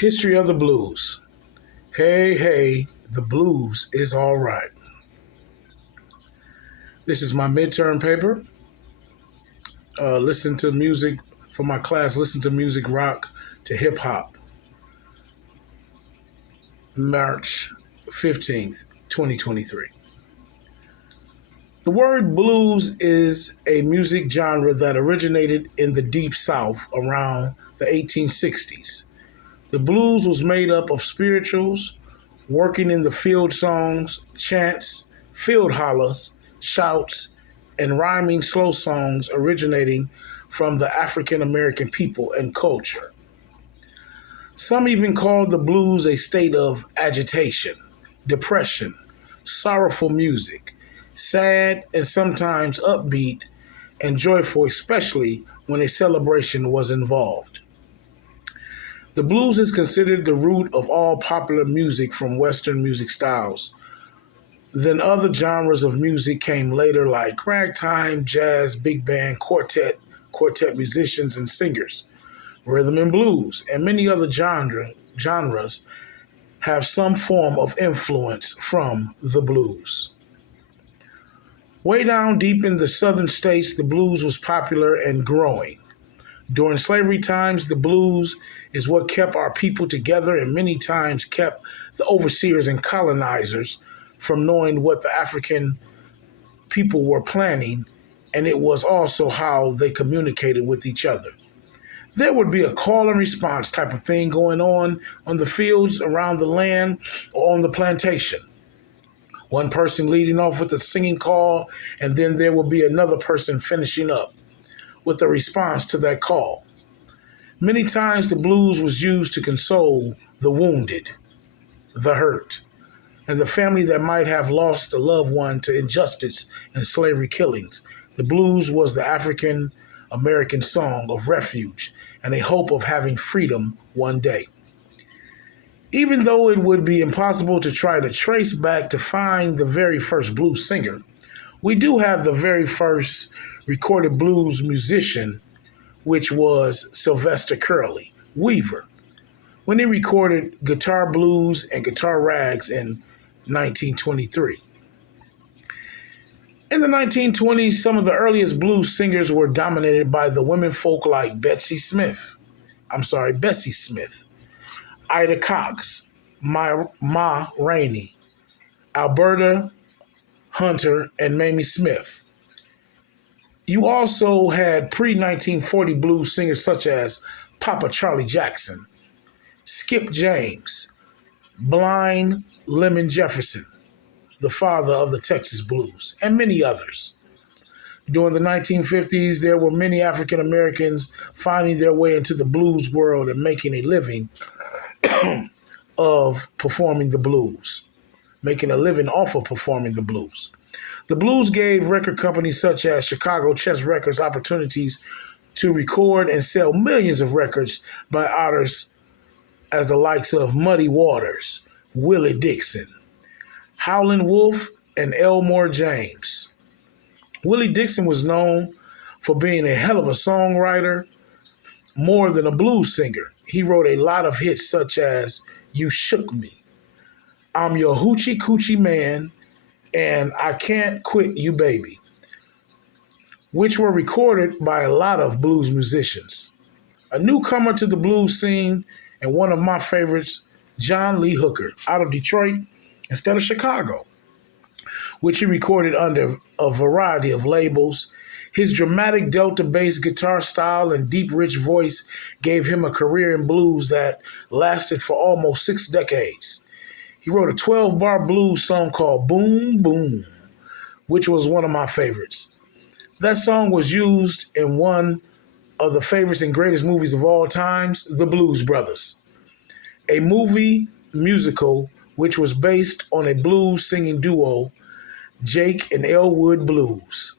History of the blues. Hey, hey, the blues is all right. This is my midterm paper. Listen to music for my class. Listen to music rock to hip hop. March 15th, 2023. The word blues is a music genre that originated in the Deep South around the 1860s. The blues was made up of spirituals, working in the field songs, chants, field hollers, shouts, and rhyming slow songs originating from the African American people and culture. Some even called the blues a state of agitation, depression, sorrowful music, sad and sometimes upbeat and joyful, especially when a celebration was involved. The blues is considered the root of all popular music from Western music styles. Then other genres of music came later like ragtime, jazz, big band, quartet musicians and singers, rhythm and blues, and many other genres have some form of influence from the blues. Way down deep in the southern states, the blues was popular and growing. During slavery times, the blues is what kept our people together and many times kept the overseers and colonizers from knowing what the African people were planning, and it was also how they communicated with each other. There would be a call and response type of thing going on the fields around the land or on the plantation. One person leading off with a singing call, and then there will be another person finishing up with a response to that call. Many times the blues was used to console the wounded, the hurt, and the family that might have lost a loved one to injustice and slavery killings. The blues was the African American song of refuge and a hope of having freedom one day. Even though it would be impossible to try to trace back to find the very first blues singer, we do have the very first recorded blues musician, which was Sylvester Curley Weaver, when he recorded Guitar Blues and Guitar Rags in 1923. In the 1920s, some of the earliest blues singers were dominated by the women folk like Bessie Smith, Ida Cox, Ma Rainey, Alberta Hunter, and Mamie Smith. You also had pre-1940 blues singers such as Papa Charlie Jackson, Skip James, Blind Lemon Jefferson, the father of the Texas blues, and many others. During the 1950s, there were many African Americans finding their way into the blues world and making a living of performing the blues, making a living off of performing the blues. The blues gave record companies such as Chicago Chess Records opportunities to record and sell millions of records by artists as the likes of Muddy Waters, Willie Dixon, Howlin' Wolf, and Elmore James. Willie Dixon was known for being a hell of a songwriter more than a blues singer. He wrote a lot of hits such as You Shook Me, I'm Your Hoochie Coochie Man, and I Can't Quit You Baby, which were recorded by a lot of blues musicians. A newcomer to the blues scene and one of my favorites, John Lee Hooker, out of Detroit instead of Chicago, which he recorded under a variety of labels. His dramatic Delta bass guitar style and deep, rich voice gave him a career in blues that lasted for almost 6 decades. He wrote a 12-bar blues song called Boom Boom, which was one of my favorites. That song was used in one of the favorites and greatest movies of all times, The Blues Brothers, a movie musical which was based on a blues singing duo, Jake and Elwood Blues.